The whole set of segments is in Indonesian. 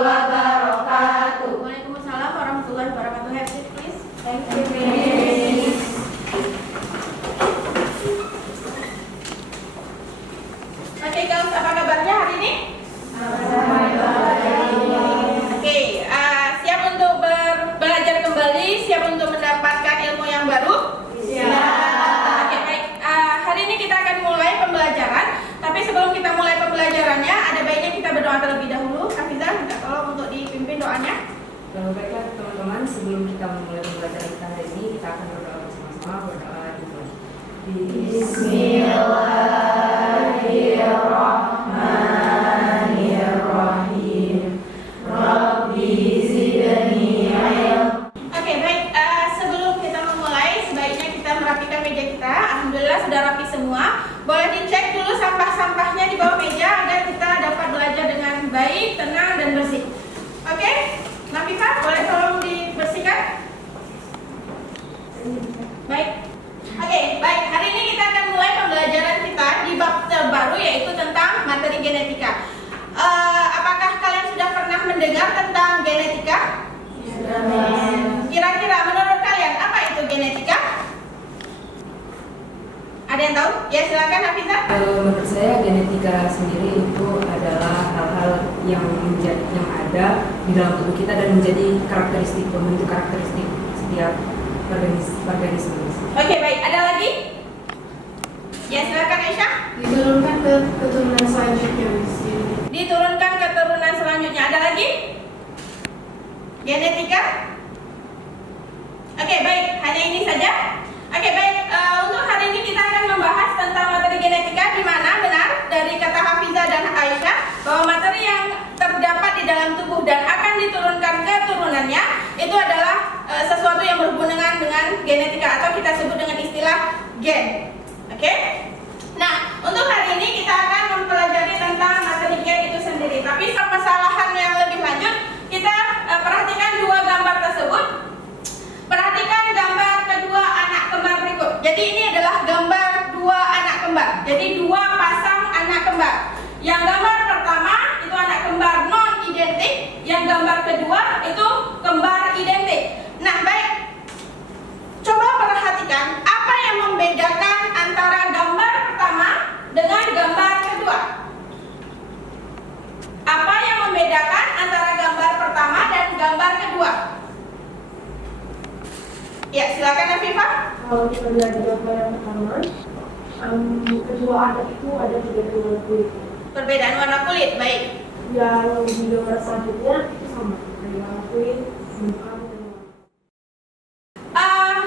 wabarakatuh. Waalaikumsalam warahmatullahi wabarakatuh. Have a seat, please. Thank you, Miss. Oke, girls, apa kabarnya hari ini? Oke, siap untuk belajar kembali, siap untuk mendapatkan ilmu yang baru? Siap. Oke, baik. Hari ini kita akan mulai pembelajaran. Tapi sebelum kita mulai pembelajarannya, ada baiknya kita berdoa terlebih dahulu. Hafizah, minta tolong untuk dipimpin doanya. Baiklah teman-teman, sebelum kita memulai pembelajaran kita hari ini, kita akan berdoa bersama-sama. Berdoa dimulai. Bismillahirrahmanirrahim. Rabbi zidni ilm. Oke, baik. Sebelum kita memulai, sebaiknya kita merapikan meja kita. Alhamdulillah sudah rapi semua. Boleh dicek dulu sampah-sampahnya di bawah meja agar kita dapat belajar dengan baik, tenang, dan bersih. Oke? Nafifah, boleh tolong dibersihkan? Baik. Oke, baik. Hari ini kita akan mulai pembelajaran kita di bab terbaru, yaitu tentang materi genetika. Apakah kalian sudah pernah mendengar tentang genetika? Kira-kira menurut kalian apa itu genetika? Ada yang tahu? Ya, silakan Hafizah. Menurut saya genetika sendiri itu adalah hal-hal yang ada di dalam tubuh kita dan menjadi karakteristik, membentuk karakteristik setiap organisme. Oke, baik. Ada lagi? Ya, silakan Aisyah. Diturunkan ke keturunan selanjutnya, Miss. Diturunkan ke keturunan selanjutnya. Ada lagi? Genetika? Oke, baik. Hanya ini saja. Oke, baik. Untuk hari ini kita akan membahas tentang materi genetika, di mana benar dari kata Hafizah dan Aisyah bahwa materi yang terdapat di dalam tubuh dan akan diturunkan ke turunannya itu adalah sesuatu yang berhubungan dengan genetika atau kita sebut dengan istilah gen. Oke? Nah, untuk hari ini kita akan mempelajari tentang materi gen itu sendiri. Tapi permasalahan yang lebih lanjut, kita perhatikan dua gambar tersebut. Perhatikan gambar kedua anak kembar berikut. Jadi ini adalah gambar dua anak kembar. Jadi dua pasang anak kembar. Yang gambar pertama itu anak kembar non identik, yang gambar kedua itu kembar identik. Nah, baik. Coba perhatikan apa yang membedakan antara gambar pertama dengan gambar kedua. Apa yang membedakan antara gambar pertama dan gambar kedua? Ya, silakan Nafifah. Kalau kita lihat di gambar yang pertama, kedua anak itu ada perbedaan warna kulit. Perbedaan warna kulit, baik. Yang di gambar selanjutnya itu sama, ada warna kulit, muka, dan warna.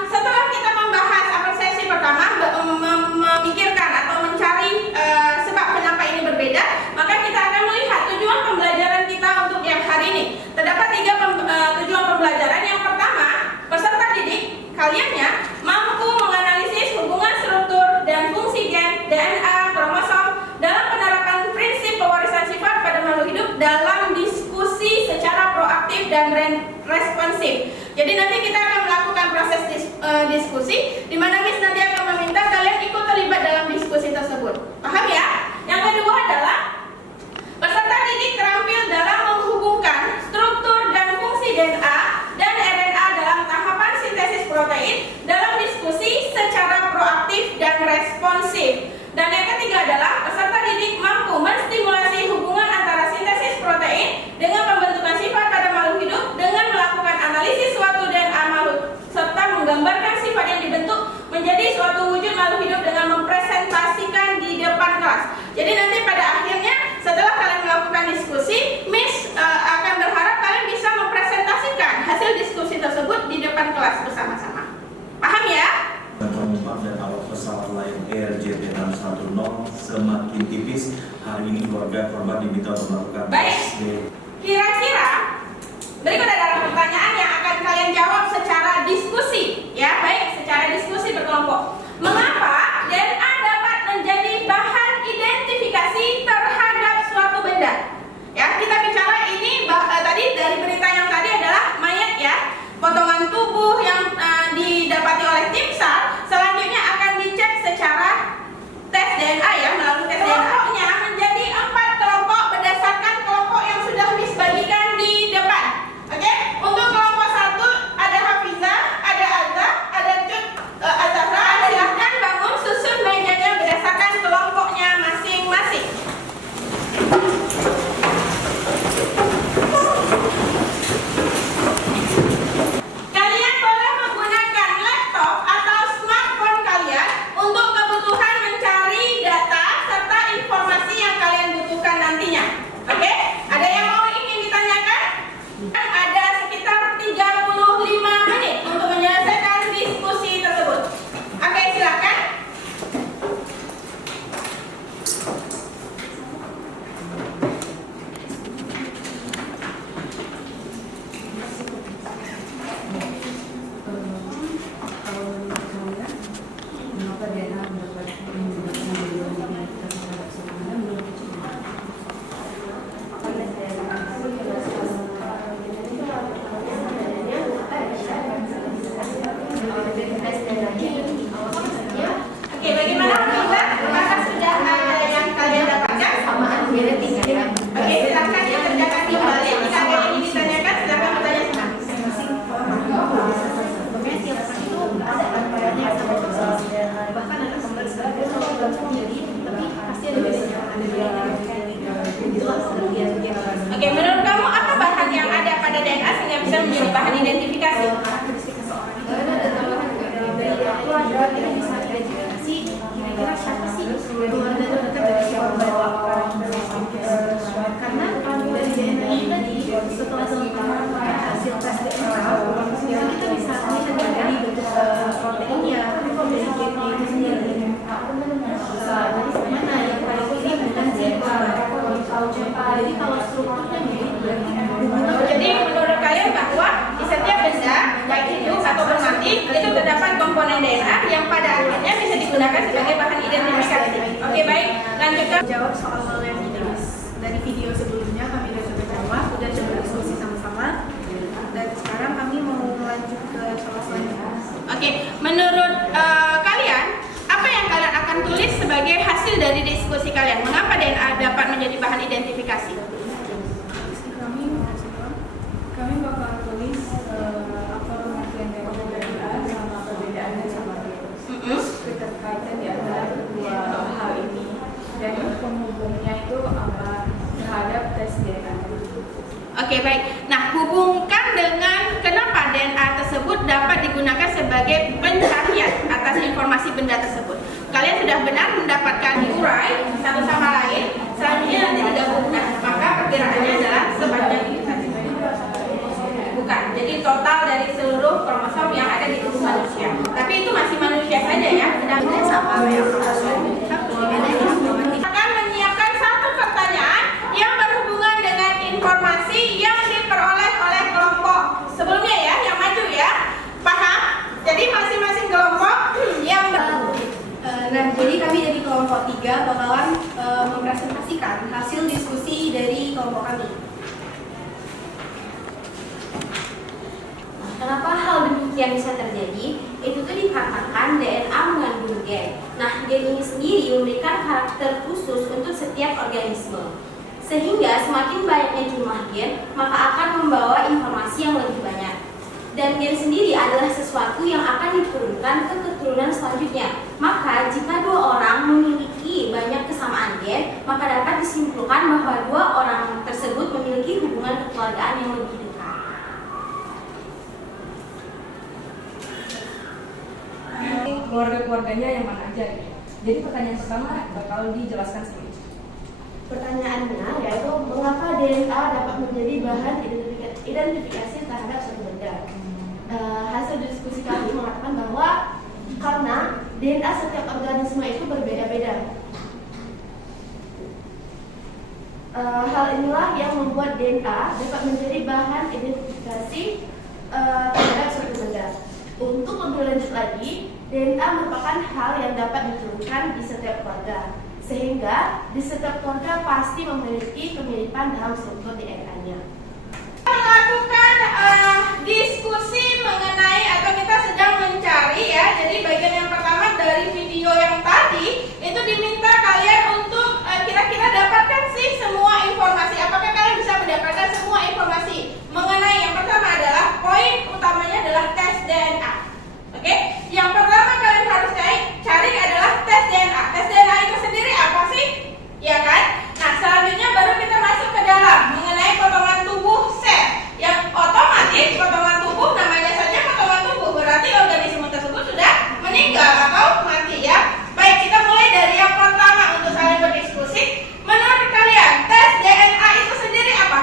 Setelah kita membahas apresiasi pertama, memikirkan atau mencari sebab kenapa ini berbeda, maka kita akan melihat tujuan pembelajaran kita untuk yang hari ini. Terdapat tiga tujuan pembelajaran. Yang pertama, peserta didik kaliannya mampu menganalisis hubungan struktur dan fungsi gen, DNA, kromosom dalam penerapan prinsip pewarisan sifat pada makhluk hidup dalam diskusi secara proaktif dan responsif. Jadi nanti kita akan melakukan proses diskusi, di mana Miss nanti akan meminta kalian ikut terlibat dalam diskusi tersebut. Paham ya? Yang kedua adalah peserta didik terampil dalam menghubungkan struktur dan fungsi DNA dan RNA dalam tahapan sintesis protein dalam diskusi secara proaktif dan responsif. Dan yang ketiga adalah peserta didik mampu menstimulasi hubungan antara sintesis protein dengan pembentukan sifat pada makhluk hidup dengan melakukan analisis suatu DNA makhluk serta menggambarkan sifat yang dibentuk menjadi suatu wujud makhluk hidup dengan mempresentasikan di depan kelas. Jadi nanti pada akhirnya setelah kalian melakukan diskusi, Miss akan berharap kalian bisa mempresentasikan hasil diskusi tersebut di depan kelas bersama-sama. Paham ya? Penumpang dan awak pesawat Lion Air JT610 semakin tipis. Hari ini keluarga korban diminta untuk melakukan Baik. tes. Kira-kira berikut adalah pertanyaan yang akan kalian jawab secara diskusi, ya, baik, secara diskusi berkelompok. Mengapa DNA dapat menjadi bahan identifikasi terhadap suatu benda? Ya, kita bicara ini tadi dari berita yang tadi adalah mayat, ya, potongan tubuh yang didapati oleh tim SAR. Selanjutnya akan dicek secara tes DNA, ya, melalui tes DNA-nya menjadi 4 kelompok berdasarkan kelompok yang sudah setelah selesai hasil tes DNA, kita bisa melihat dari bentuk proteinnya, dari gennya itu sendiri. Jadi mana yang paling mirip dengan DNA? Jadi kalau strukturnya mirip, Jadi menurut kalian bahwa di setiap benda baik hidup atau bermati itu terdapat komponen DNA yang pada akhirnya bisa digunakan sebagai bahan identifikasi. Oke, baik, lanjutkan. jawab soal yang dari video sebelumnya kami sudah jawab, udah coba diskusi sama-sama. Dan sekarang kami mau lanjut ke soal selanjutnya. Oke, menurut kalian apa yang kalian akan tulis sebagai hasil dari diskusi kalian? Mengapa DNA dapat menjadi bahan identifikasi? Kami bakal tulis apa pengertian dari DNA sama perbedaannya sama virus. Terus keterkaitan di antara kedua hal ini dan penghubungnya itu apa terhadap tes DNA. Oke, baik. Nah, hubungkan dengan kenapa DNA tersebut dapat digunakan sebagai pencarian atas informasi benda tersebut. Kalian sudah benar mendapatkan diurai satu sama lain, selanjutnya nanti digabungkan. Maka perkiraannya adalah sebanyak itu saja. Bukan, jadi total dari seluruh kromosom yang ada di tubuh manusia. Tapi itu masih manusia saja ya. Sama yang Akan menyiapkan satu pertanyaan yang berhubungan dengan informasi yang diperoleh oleh kelompok sebelumnya ya, yang maju ya. Paham? Jadi masing-masing kelompok yang Nah, jadi kami dari kelompok 3 bakalan mempresentasikan hasil diskusi dari kelompok kami. Kenapa hal demikian bisa terjadi? Itu tuh dikarenakan DNA mengandung gen. Nah, gen ini sendiri memberikan karakter khusus untuk setiap organisme. Sehingga semakin banyaknya jumlah gen, maka akan membawa informasi yang lebih banyak. Dan gen sendiri adalah sesuatu yang akan diturunkan ke keturunan selanjutnya. Maka jika dua orang memiliki banyak kesamaan gen, maka dapat disimpulkan bahwa dua orang tersebut memiliki hubungan kekeluargaan yang lebih dekat. Keluarga-keluarganya yang mana aja gitu. Jadi pertanyaan pertama bakal dijelaskan seperti itu. Pertanyaannya yaitu mengapa DNA dapat menjadi bahan identifikasi terhadap suatu benda. Hasil diskusi kami mengatakan bahwa karena DNA setiap organisme itu berbeda-beda. Hal inilah yang membuat DNA dapat menjadi bahan identifikasi terhadap suatu benda. Untuk lebih lanjut lagi, DNA merupakan hal yang dapat diturunkan di setiap keluarga, sehingga di setiap keluarga pasti memiliki kemiripan dalam struktur DNA-nya. Melakukan diskusi mengenai atau kita sedang mencari ya. Jadi bagian yang pertama dari video yang tadi itu diminta kalian untuk kira-kira dapatkan sih semua informasi. Apakah kalian bisa mendapatkan semua informasi mengenai yang pertama adalah poin utamanya adalah tes DNA. Oke? Yang pertama kalian harus cari adalah tes DNA. Tes DNA itu sendiri apa sih? Ya kan? Nah, selanjutnya baru kita masuk ke dalam mengenai potongan tubuh sel. Yang otomatis potongan tubuh namanya saja potongan tubuh, berarti organisme tersebut sudah meninggal atau mati ya. Baik, kita mulai dari yang pertama untuk kalian berdiskusi. Menurut kalian, tes DNA itu sendiri apa?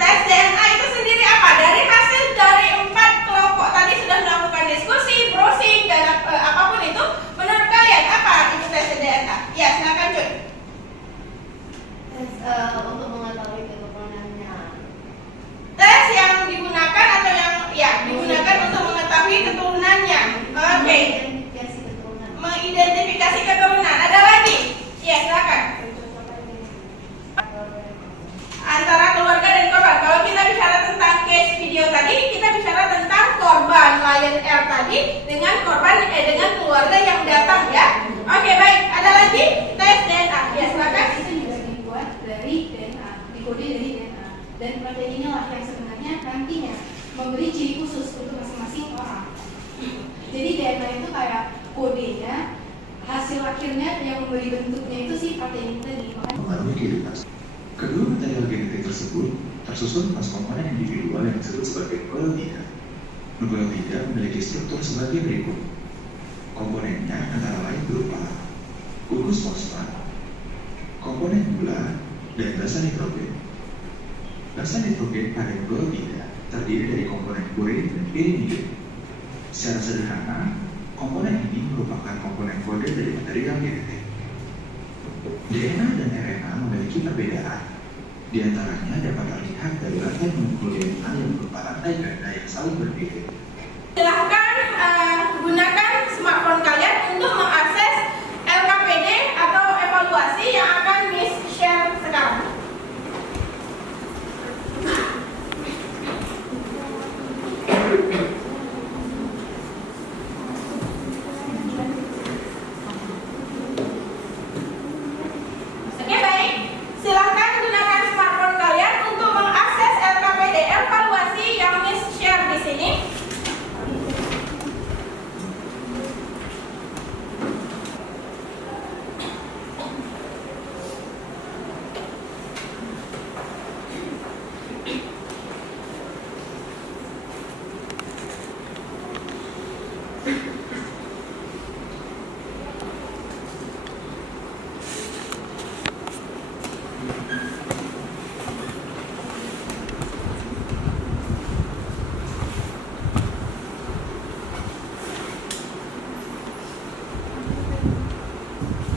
Tes DNA itu sendiri apa? Dari hasil dari 4 kelompok tadi sudah melakukan diskusi, browsing dan apapun itu, menurut kalian apa itu tes DNA? Ya, silakan Jun. Untuk mengetahui keturunannya. Tes yang digunakan atau yang digunakan untuk mengetahui keturunannya. Oke. Identifikasi keturunan. Mengidentifikasi keturunan. Ada lagi? Ya, silakan. Antara keluarga dan korban. Kalau kita bicara tentang case video tadi, kita bicara tentang korban Lion Air tadi dengan korban dengan keluarga yang datang ya. Oke, baik. Ada lagi? Tes DNA. Ya, silakan. Itu juga dibuat dari DNA, dikode dari DNA. Dan protein inilah yang sebenarnya nantinya memberi ciri khusus untuk masing-masing orang. Jadi DNA itu kayak kodenya, hasil akhirnya yang memberi bentuknya itu si protein tadi. Mempengaruhi kehidupan. Kedua material genetik tersebut tersusun atas komponen individual yang disebut sebagai nukleotida. Nukleotida memiliki struktur sebagai berikut. Komponennya antara lain berupa gugus fosfat, komponen gula, dan basa nitrogen. Basa nitrogen pada nukleotida terdiri dari komponen guanin dan pyrimidin. Secara sederhana, komponen ini merupakan komponen kode dari material genetik. DNA dan RNA memiliki perbedaan. Di antaranya dapat terlihat dari rantai pengumpulan DNA yang berupa rantai ganda yang saling berbeda. Silahkan gunakan smartphone kalian untuk mengakses LKPD atau evaluasi yang akan Miss share sekarang. Oke, baik. Silahkan gunakan smartphone kalian untuk mengakses LKPD evaluasi yang Miss share di sini.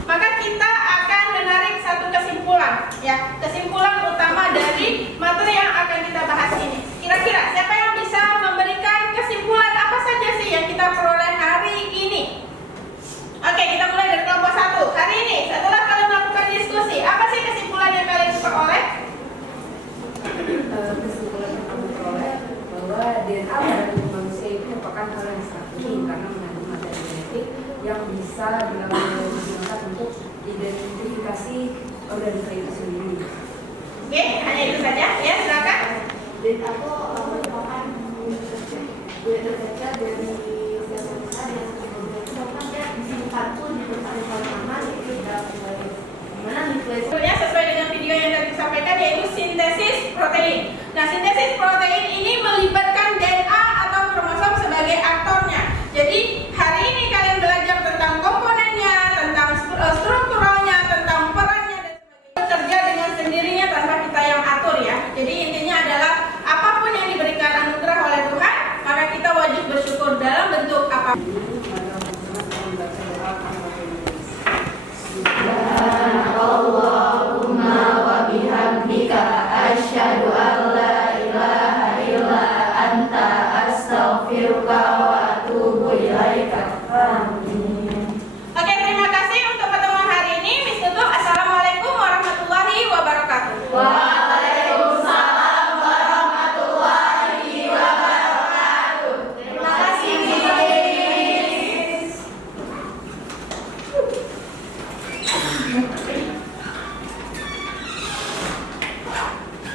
Maka kita akan menarik satu kesimpulan, ya, kesimpulan utama dari materi yang akan kita bahas ini. Kira-kira siapa yang bisa memberikan kesimpulan apa saja sih yang kita peroleh hari ini? Oke, kita mulai dari kelompok 1. Hari ini, setelah kalian melakukan diskusi, apa sih kesimpulan yang kalian peroleh? Kesimpulan yang kami peroleh bahwa DNA pada tubuh manusia itu merupakan hal yang sangat penting karena mengandung materi genetik yang bisa digunakan untuk identifikasi organisme itu sendiri. Oke, hanya itu saja. Ya, silakan. DNA itu merupakan unit terkecil dari sel besar yang sebelumnya dia disimpan pun di tempat yang paling aman, yaitu di dalam nukleus. Dimana nukleus Sebenarnya sesuai dengan video yang tadi disampaikan, yaitu sintesis protein. Nah, sintesis protein ini melibatkan DNA atau kromosom sebagai aktornya. Jadi